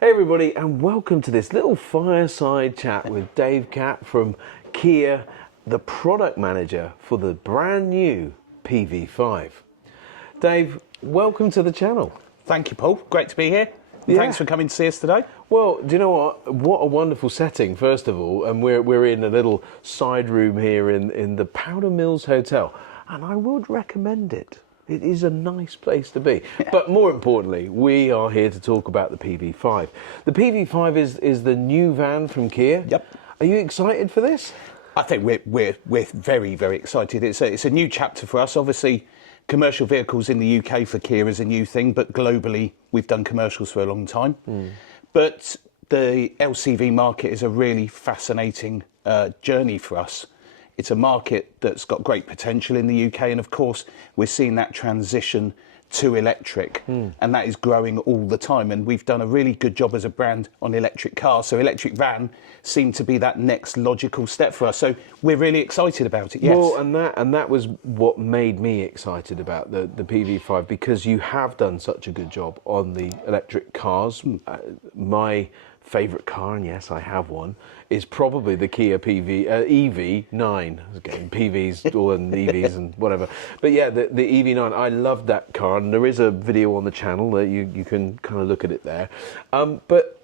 Hey everybody, and welcome to this little fireside chat with Dave Catt from Kia, the product manager for the brand new PV5. Dave, welcome to the channel. Thank you, Paul. Great to be here. Yeah. Thanks for coming to see us today. Well, do you know what? What a wonderful setting, first of all, and we're in a little side room here in the Powder Mills Hotel, and I would recommend it. It is a nice place to be. But more importantly, we are here to talk about the PV5. The PV5 is the new van from Kia. Yep. Are you excited for this? I think we're very, very excited. It's a new chapter for us. Obviously, commercial vehicles in the UK for Kia is a new thing, but globally, we've done commercials for a long time. But the LCV market is a really fascinating journey for us. It's a market that's got great potential in the UK, and of course, we're seeing that transition to electric, and that is growing all the time. And we've done a really good job as a brand on electric cars, so electric van seemed to be that next logical step for us. So we're really excited about it. Yes. Well, and that was what made me excited about the PV5, because you have done such a good job on the electric cars. My favourite car, and yes, I have one, is probably the Kia EV9. Again, PVs, all and EVs and whatever. But yeah, the EV9, I love that car, and there is a video on the channel that you can kind of look at it there. But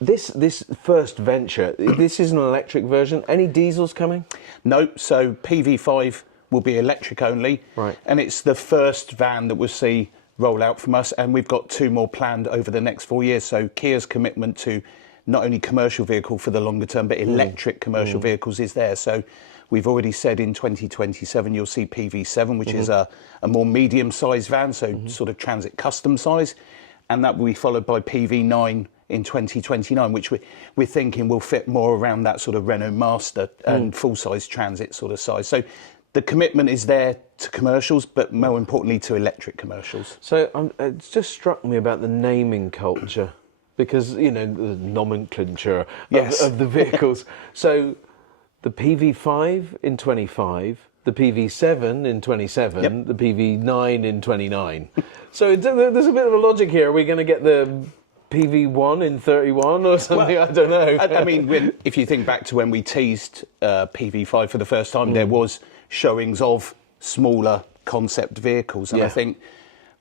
this first venture, this is an electric version. Any diesels coming? No, so PV5 will be electric only. Right. And it's the first van that we'll see roll out from us, and we've got 2 more planned over the next 4 years. So Kia's commitment to not only commercial vehicle for the longer term, but electric commercial vehicles is there. So we've already said in 2027 you'll see PV7, which is a more medium-sized van, so sort of transit custom size, and that will be followed by PV9 in 2029, which we're thinking will fit more around that sort of Renault Master and full-size transit sort of size. So the commitment is there to commercials, but more importantly to electric commercials. So it's just struck me about the naming culture, because, you know, the nomenclature of the vehicles. So the PV5 in 25, the PV7 in 27, the PV9 in 29. So there's a bit of a logic here. Are we going to get the PV1 in 31 or something? Well, I don't know. I mean, if you think back to when we teased PV5 for the first time, there was showings of smaller concept vehicles, and I think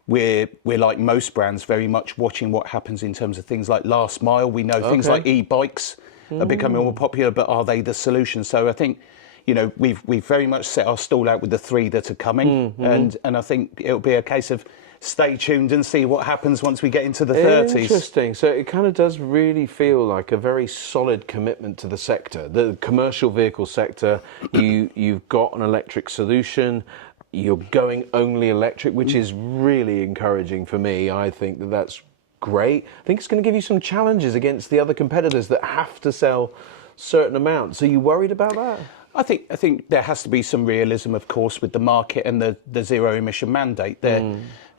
we're like most brands very much watching what happens in terms of things like last mile. We know things like e-bikes are becoming more popular, but are they the solution? So I think, you know, we've very much set our stall out with the 3 that are coming, and I think it'll be a case of stay tuned and see what happens once we get into the 30s. Interesting. So it kind of does really feel like a very solid commitment to the sector, the commercial vehicle sector. You've got an electric solution. You're going only electric, which is really encouraging for me. I think that's great. I think it's going to give you some challenges against the other competitors that have to sell certain amounts. Are you worried about that? I think there has to be some realism, of course, with the market and the zero emission mandate.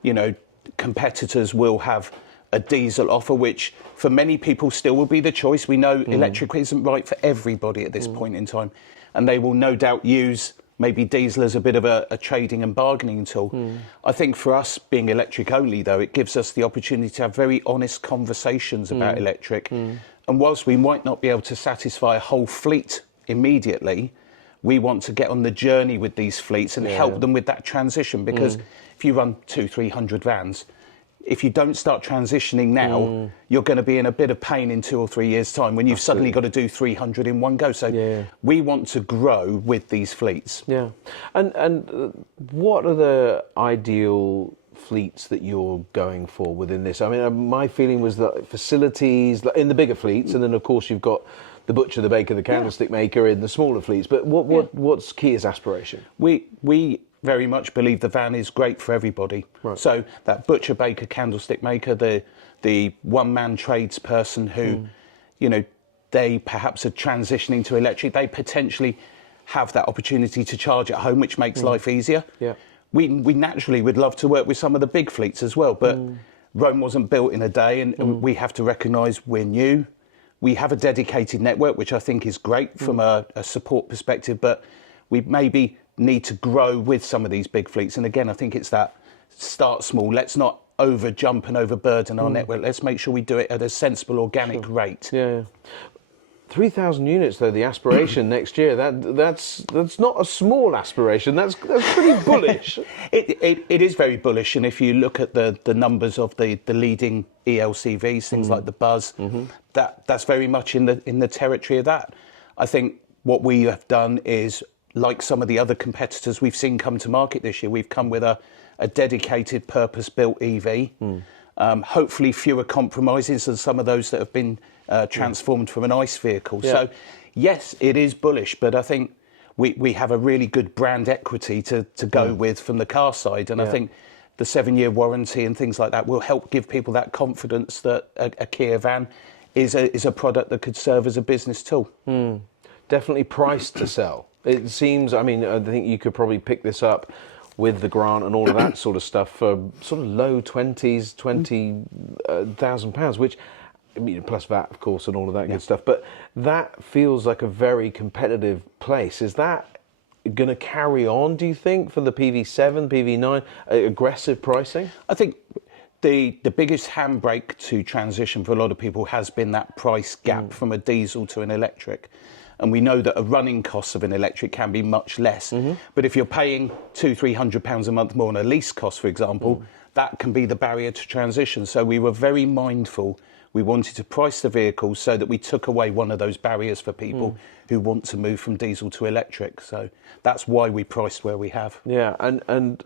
You know, competitors will have a diesel offer, which for many people still will be the choice. We know electric isn't right for everybody at this point in time, and they will no doubt use maybe diesel as a bit of a trading and bargaining tool. I think for us, being electric only, though, it gives us the opportunity to have very honest conversations about electric. And whilst we might not be able to satisfy a whole fleet immediately, we want to get on the journey with these fleets and help them with that transition, because if you run 200-300 vans, if you don't start transitioning now, you're going to be in a bit of pain in 2 or 3 years' time when you've suddenly got to do 300 in one go. So we want to grow with these fleets. Yeah. And what are the ideal fleets that you're going for within this? I mean, my feeling was that facilities in the bigger fleets, and then of course you've got the butcher, the baker, the candlestick maker in the smaller fleets. But what's Kia's aspiration? We very much believe the van is great for everybody. Right. So that butcher, baker, candlestick maker, the one-man tradesperson who, you know, they perhaps are transitioning to electric, they potentially have that opportunity to charge at home, which makes life easier. Yeah. We naturally would love to work with some of the big fleets as well, but Rome wasn't built in a day, and we have to recognise we're new. We have a dedicated network, which I think is great from a support perspective, but we maybe need to grow with some of these big fleets. And again, I think it's that start small. Let's not over jump and overburden our network. Let's make sure we do it at a sensible organic rate. Yeah. 3,000 units though, the aspiration next year. That's not a small aspiration. That's pretty bullish. It is very bullish, and if you look at the numbers of the leading ELCVs, things like the Buzz, that's very much in the territory of that. I think what we have done is, like some of the other competitors we've seen come to market this year, we've come with a dedicated purpose-built EV. Hopefully fewer compromises than some of those that have been transformed from an ICE vehicle. Yeah. So yes, it is bullish, but I think we have a really good brand equity to go with from the car side, and I think the 7-year warranty and things like that will help give people that confidence that a Kia van is a product that could serve as a business tool. Definitely priced to sell. It seems, I mean, I think you could probably pick this up with the grant and all of that sort of stuff for sort of low 20s, £20,000, which, I mean, plus VAT, of course, and all of that good stuff. But that feels like a very competitive place. Is that going to carry on, do you think, for the PV7, PV9, aggressive pricing? I think the biggest handbrake to transition for a lot of people has been that price gap from a diesel to an electric. And we know that a running cost of an electric can be much less. But if you're paying £200-300 a month more on a lease cost, for example, that can be the barrier to transition. So we were very mindful. We wanted to price the vehicle so that we took away one of those barriers for people who want to move from diesel to electric. So that's why we priced where we have. Yeah, and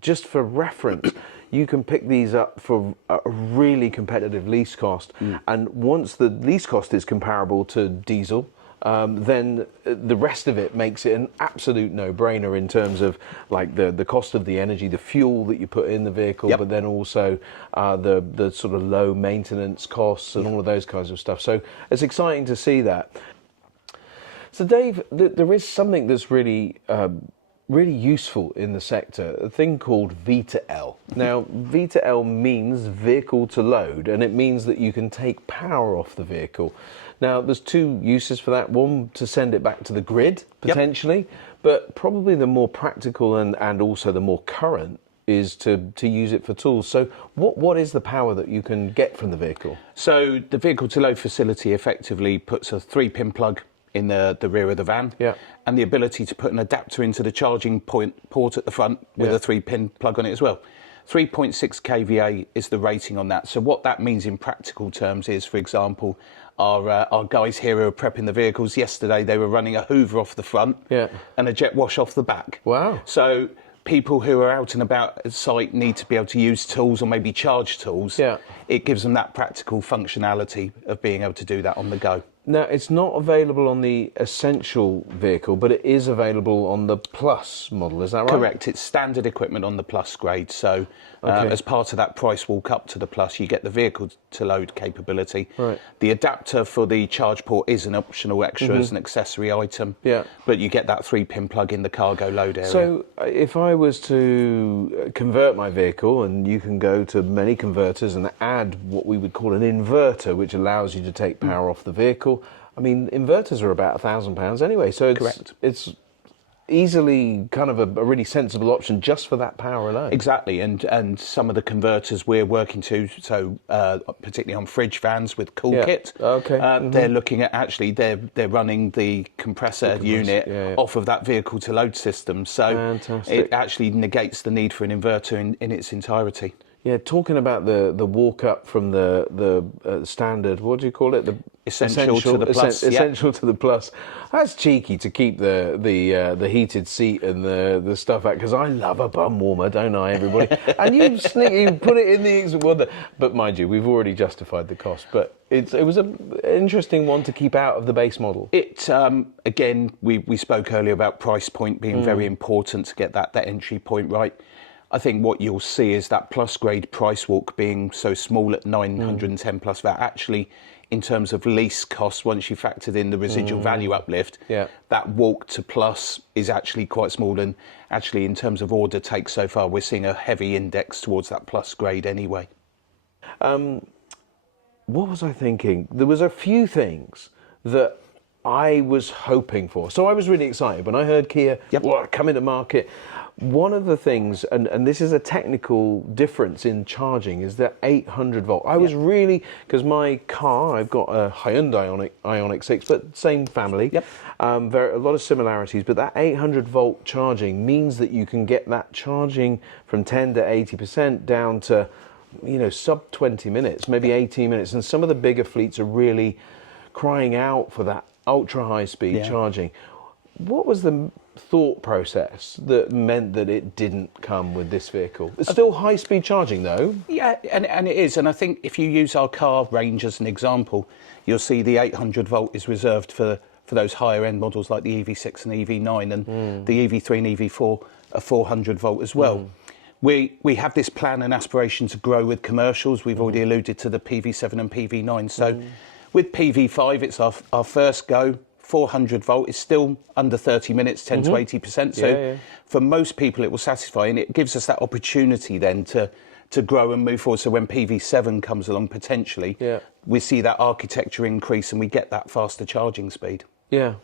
just for reference, you can pick these up for a really competitive lease cost. And once the lease cost is comparable to diesel, then the rest of it makes it an absolute no-brainer in terms of like the cost of the energy, the fuel that you put in the vehicle, but then also the sort of low maintenance costs and all of those kinds of stuff. So it's exciting to see that. So Dave, there is something that's really useful in the sector, a thing called V2L. Now, V2L means vehicle to load, and it means that you can take power off the vehicle. Now, there's two uses for that. One, to send it back to the grid, potentially, but probably the more practical and also the more current is to use it for tools. So what is the power that you can get from the vehicle? So the vehicle to load facility effectively puts a 3-pin plug in the rear of the van, and the ability to put an adapter into the charging port at the front with a 3-pin plug on it as well. 3.6 kVA is the rating on that. So what that means in practical terms is, for example, our guys here who are prepping the vehicles, yesterday they were running a Hoover off the front and a jet wash off the back. Wow. So people who are out and about at site need to be able to use tools or maybe charge tools. It gives them that practical functionality of being able to do that on the go. Now, it's not available on the Essential vehicle, but it is available on the Plus model, is that right? Correct. It's standard equipment on the Plus grade. So as part of that price walk up to the Plus, you get the vehicle to load capability. Right. The adapter for the charge port is an optional extra as an accessory item. But you get that 3-pin plug in the cargo load area. So if I was to convert my vehicle, and you can go to many converters and add what we would call an inverter, which allows you to take power off the vehicle. I mean, inverters are about £1,000 anyway, so it's easily kind of a really sensible option just for that power alone. Exactly, and some of the converters we're working to, so particularly on fridge vans with Cool Kit, they're looking at actually they're running the compressor unit off of that vehicle to load system, so it actually negates the need for an inverter in its entirety. Yeah, talking about the walk up from the standard, what do you call it? The essential to the Plus. Essential to the Plus. That's cheeky to keep the heated seat and the stuff out, because I love a bum warmer, don't I, everybody? And you put it in the but mind you, we've already justified the cost. But it was an interesting one to keep out of the base model. It again, we spoke earlier about price point being very important to get that entry point right. I think what you'll see is that Plus grade price walk being so small at 910 plus VAT. Actually, in terms of lease costs, once you factored in the residual value uplift, that walk to Plus is actually quite small. And actually, in terms of order take so far, we're seeing a heavy index towards that Plus grade anyway. What was I thinking? There was a few things that I was hoping for. So I was really excited when I heard Kia coming to market. One of the things, and this is a technical difference in charging, is that 800 volt. I was really, because my car, I've got a Hyundai Ioniq 6, but same family. Yep. A lot of similarities, but that 800 volt charging means that you can get that charging from 10 to 80% down to, you know, sub 20 minutes, maybe 18 minutes. And some of the bigger fleets are really crying out for that ultra high speed charging. What was the thought process that meant that it didn't come with this vehicle? It's still high speed charging though. Yeah, and it is. And I think if you use our car range as an example, you'll see the 800 volt is reserved for those higher end models like the EV6 and EV9, and the EV3 and EV4 are 400 volt as well. We have this plan and aspiration to grow with commercials. We've already alluded to the PV7 and PV9. So with PV5, it's our first go. 400 volt is still under 30 minutes, 10 to 80%. So for most people, it will satisfy, and it gives us that opportunity then to grow and move forward. So when PV7 comes along, potentially, we see that architecture increase and we get that faster charging speed. Yeah,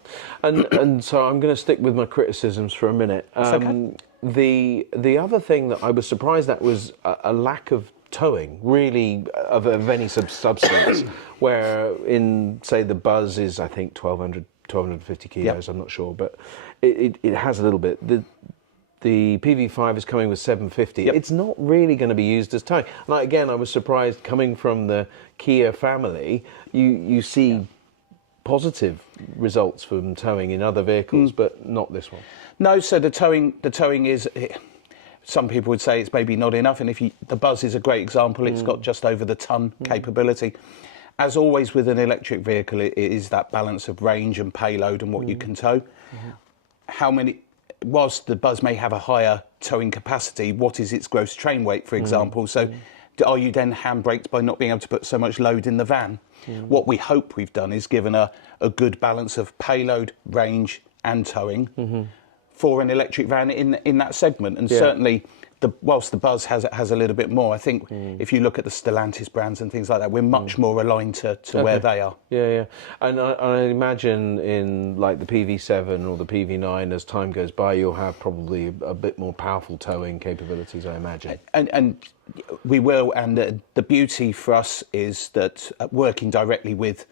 and so I'm going to stick with my criticisms for a minute. Okay. The other thing that I was surprised at was a lack of towing, really, of any substance, where in, say, the Buzz is, I think, 1250 kilos, I'm not sure, but it has a little bit. The PV5 is coming with 750. It's not really going to be used as towing. Like, again, I was surprised, coming from the Kia family, you see positive results from towing in other vehicles, but not this one. No, so the towing is, some people would say it's maybe not enough, and the Buzz is a great example. It's got just over the ton capability. As always with an electric vehicle, it is that balance of range and payload and what you can tow. How many, whilst the Buzz may have a higher towing capacity, what is its gross train weight, for example? So are you then handbraked by not being able to put so much load in the van? What we hope we've done is given a good balance of payload, range and towing for an electric van in that segment. And certainly, whilst the Buzz has a little bit more, I think if you look at the Stellantis brands and things like that, we're much more aligned to where they are. Yeah. And I imagine in like the PV7 or the PV9, as time goes by, you'll have probably a bit more powerful towing capabilities, I imagine. And we will, and the beauty for us is that working directly with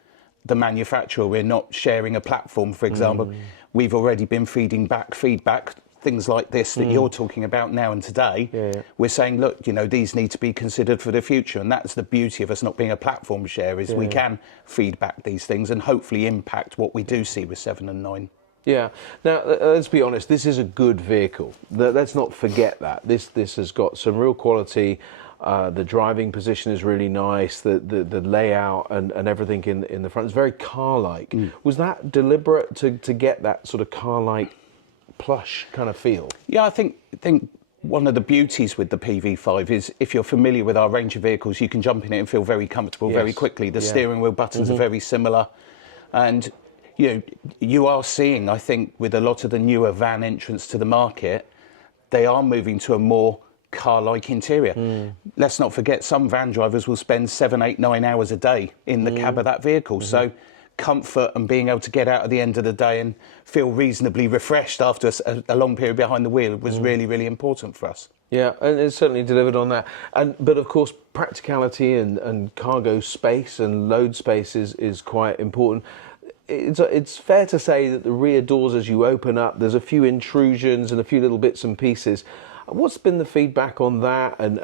the manufacturer, we're not sharing a platform, for example. We've already been feedback, things like this that you're talking about now and today. We're saying, look, you know, these need to be considered for the future, and that's the beauty of us not being a platform share, is we can feedback these things and hopefully impact what we do see with 7 and 9. Yeah. Now, let's be honest, this is a good vehicle. Let's not forget that. This has got some real quality. The driving position is really nice. The layout and everything in the front is very car-like. Was that deliberate to get that sort of car-like plush kind of feel? Yeah, I think one of the beauties with the PV5 is, if you're familiar with our range of vehicles, you can jump in it and feel very comfortable very quickly. The steering wheel buttons are very similar, and you are seeing, I think, with a lot of the newer van entrants to the market, they are moving to a more car-like interior. Let's not forget, some van drivers will spend 7, 8, 9 hours a day in the cab of that vehicle. So comfort and being able to get out at the end of the day and feel reasonably refreshed after a long period behind the wheel was really, really important for us. Yeah, and it's certainly delivered on that. But of course, practicality and cargo space and load space is quite important. It's fair to say that the rear doors, as you open up, there's a few intrusions and a few little bits and pieces. What's been the feedback on that, and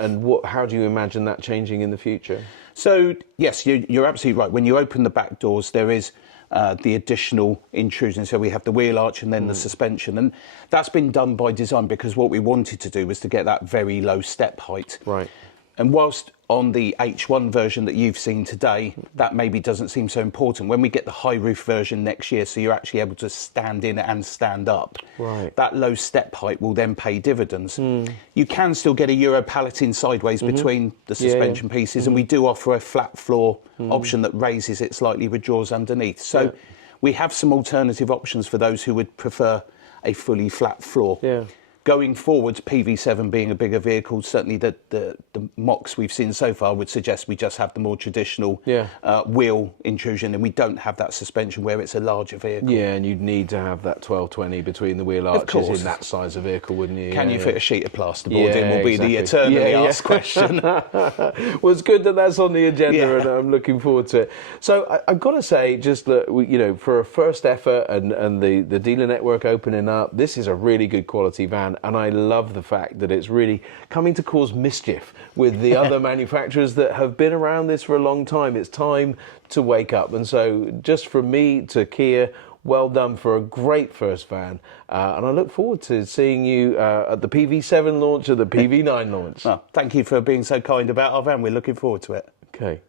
how do you imagine that changing in the future? So, yes, you're absolutely right. When you open the back doors, there is the additional intrusion. So we have the wheel arch and then the suspension. And that's been done by design, because what we wanted to do was to get that very low step height. Right. And whilst on the H1 version that you've seen today, that maybe doesn't seem so important, when we get the high roof version next year, so you're actually able to stand in and stand up, that low step height will then pay dividends. You can still get a Euro palleting sideways between the suspension pieces, and we do offer a flat floor option that raises it slightly with drawers underneath. So we have some alternative options for those who would prefer a fully flat floor. going forward, PV7 being a bigger vehicle, certainly the mocks we've seen so far would suggest we just have the more traditional wheel intrusion, and we don't have that suspension where it's a larger vehicle. Yeah, and you'd need to have that 1220 betwing the wheel arches in that size of vehicle, wouldn't you? Can you fit a sheet of plasterboard in? Will be the eternally asked question. Well, it's good that that's on the agenda, and I'm looking forward to it. So I've got to say, just that, you know, for a first effort and the dealer network opening up, this is a really good quality van, and I love the fact that it's really coming to cause mischief with the other manufacturers that have been around this for a long time. It's time to wake up, and so just from me to Kia, well done for a great first van, and I look forward to seeing you at the PV7 launch or the PV9 launch. Well, thank you for being so kind about our van. We're looking forward to it. Okay.